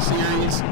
Series.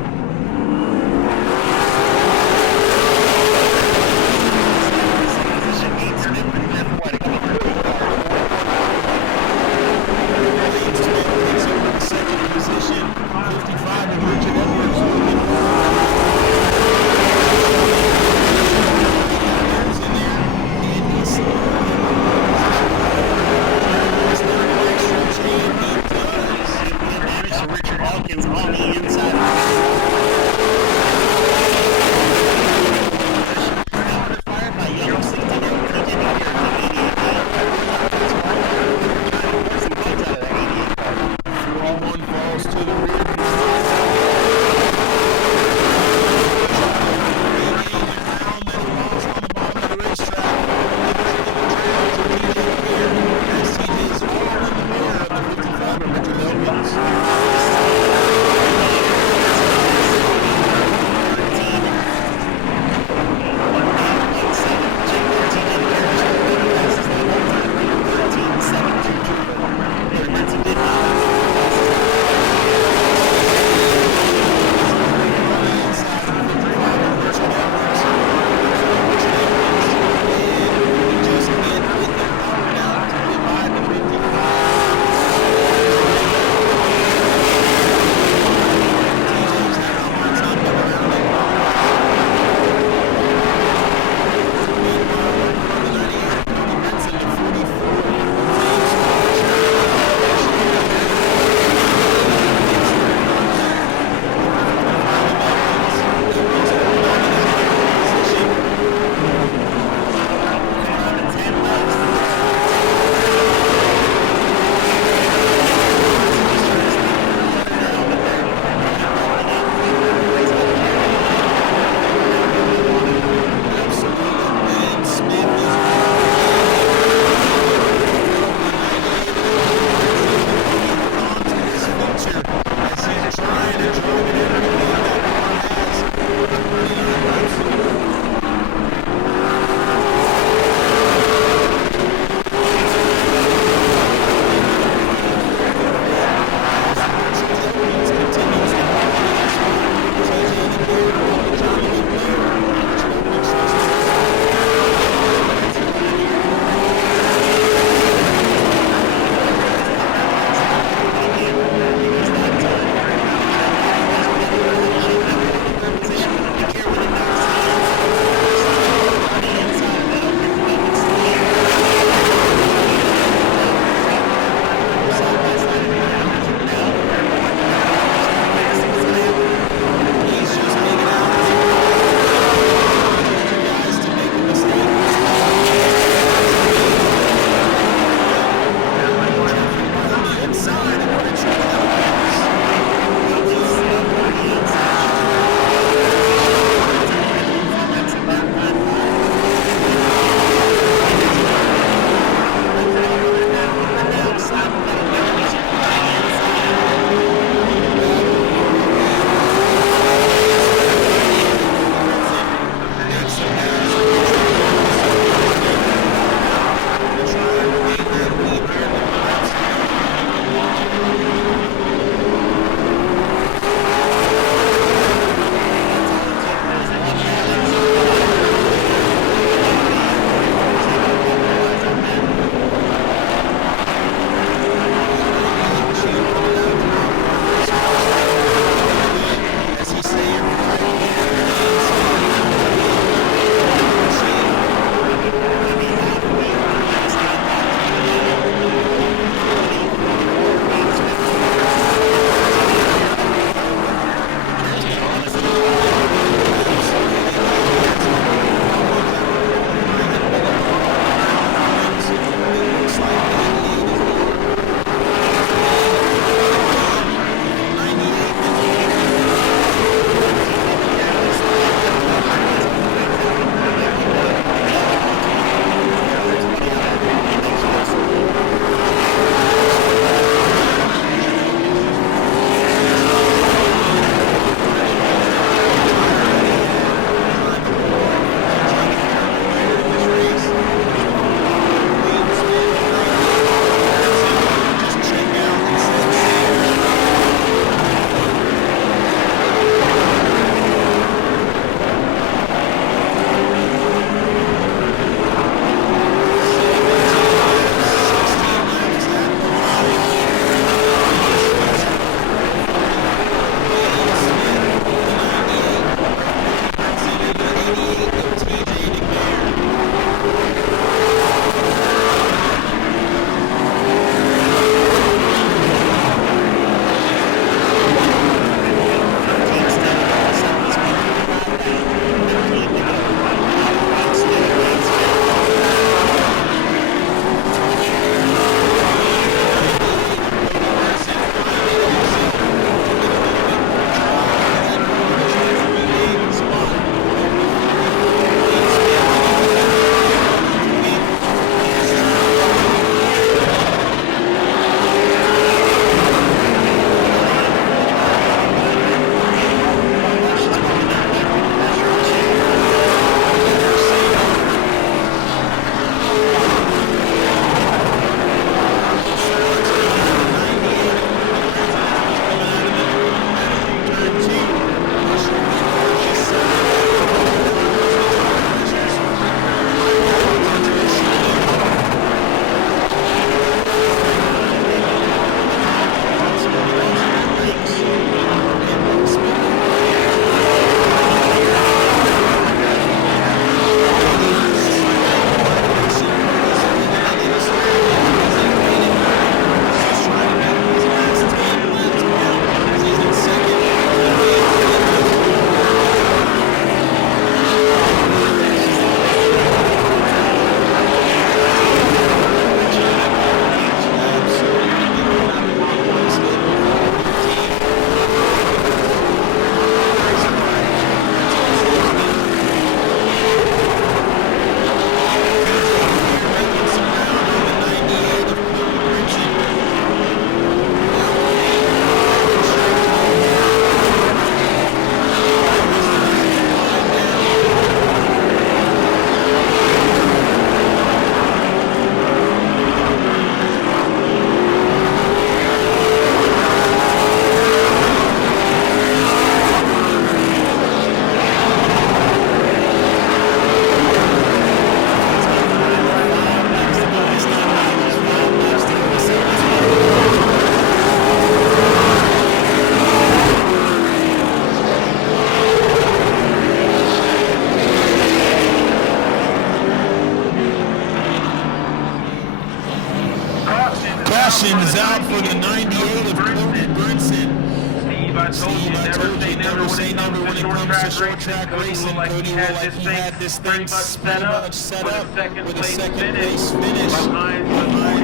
for the 98 of Cody Brinson. Steve, I told you never say never when it comes to short track racing. Cody looked like he had this thing pretty much set up with a second place finish behind the 44.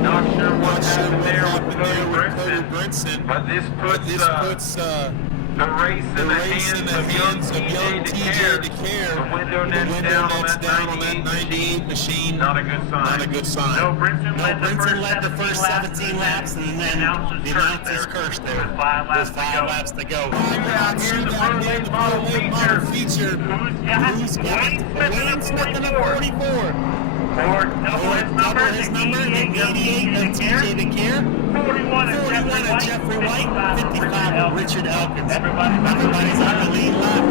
Not sure what happened there with Cody Brinson, but this puts the race in the hands of young TJ DeCare. The window net's down on that 98 machine. Not a good sign. Not a good sign. No, Brinson led the first 17 laps, and then the announcers cursed there. There's 5 laps to go. Here's the Pro Late Model feature. Who's got Wayne Smith in the 44? Or double his number, 88 of TJ DeCare, 41 of Jeffrey White, 55 of Richard Elkins. Everybody's on the lead lap.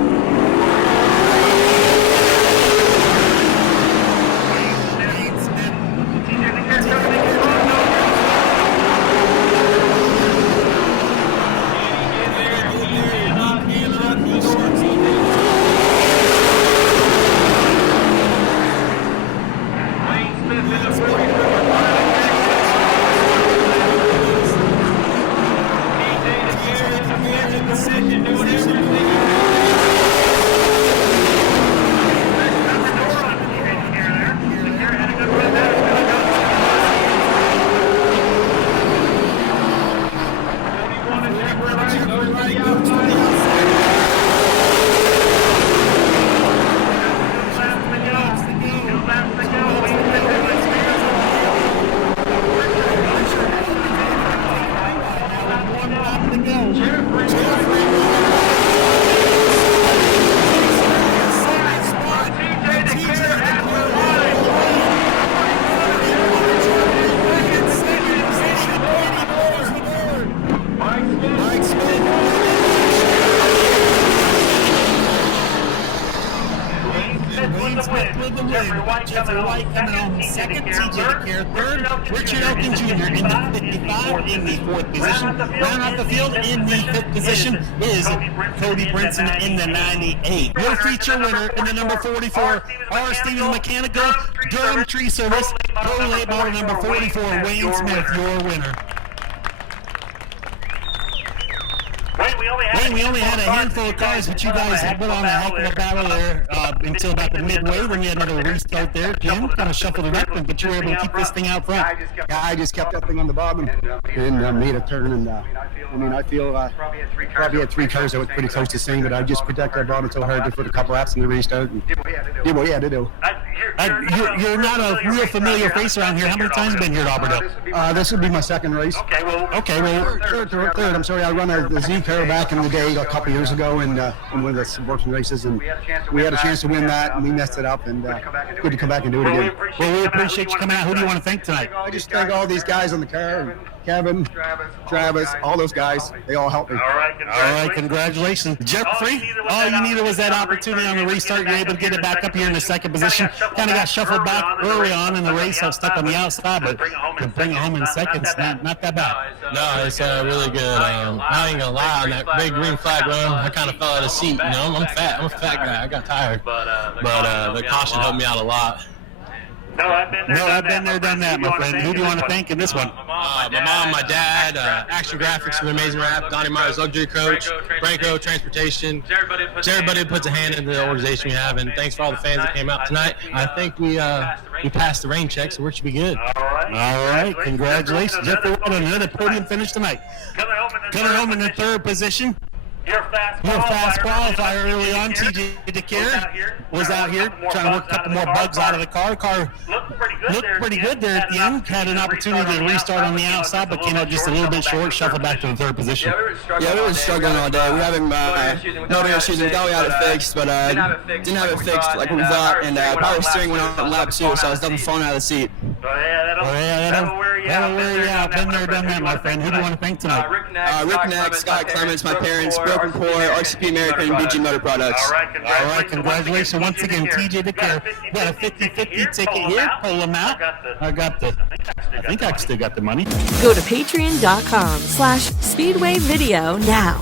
Wayne Smith, TJ DeCare, Jeffrey White coming home second, TJ DeCare third, Richard Elkins Jr. in the 55 in the 4th position. Round off the field in the 5th position is Cody Brinson in the 98. Your feature winner in the number 44, R. Stevens Mechanical, Durham Tree Service, Pro Late Model number 44, Wayne Smith, your winner. Wayne, we only had a handful of cars, but you guys had put on a heck of a battle there until about the midway. Then we had another restart there. Jim kind of shuffled the record, but you were able to keep this thing out front. Yeah, I just kept that thing on the bottom and made a turn. And I feel probably had 3 cars that was pretty close to same, but I just protected that bottom so hard for a couple laps in the restart. And did what he had to do. You're not a real familiar face around here. How many times have you been here at Auburndale? This would be my second race. Okay, well, third. I'm sorry, I run the Z car back in the day a couple years ago in one of the suburban races, and we had a chance to win that, and we messed it up, and good to come back and do it again. Well, we appreciate you coming out. Who do you want to thank tonight? I just thank all these guys on the car, Kevin, Travis, all those guys. They all helped me. All right, congratulations. Jeffrey, all you needed was that opportunity on the restart. You're able to get it back up here in the second position. Kind of got shuffled back early on in the race. I was stuck on the outside, but to bring it home in seconds, not that bad. No, it's really good. I ain't gonna lie, on that big green flag run, I kind of fell out of seat. You know, I'm a fat guy. I got tired, but the caution helped me out a lot. No, I've been there, done that, my friend. Who do you want to thank in this one? My mom, my dad, Action Graphics for the amazing rap, Donnie Myers Luxury Coach, Branco Transportation, everybody puts a hand into the organization we have, and thanks for all the fans that came out tonight. I think we passed the rain check, so we should be good. All right, congratulations. Jeffrey White on another podium finish tonight. Coming home in the 3rd position. Your fast qualifier early on, TJ DeCare was out here trying to work a couple more bugs out of the car. Car looked pretty good there at the end. Had an opportunity to restart on the outside, but came out just a little bit short, shuffled back to the 3rd position. Yeah, we were struggling all day. We having no issues. We thought we had it fixed, but didn't have it fixed like we thought. And power steering went on lap 2, so I was definitely falling out of the seat. That'll wear you out. Been there, done that, my friend. Who do you want to thank tonight? Rick Neck, Scott Clements, my parents, Broken Core, RCP American, and BG Motor Products. All right, congratulations once again, TJ DeCare. We got a 50-50 ticket here. Pull them out. I think I still got the money. Go to patreon.com/Speedway Video now.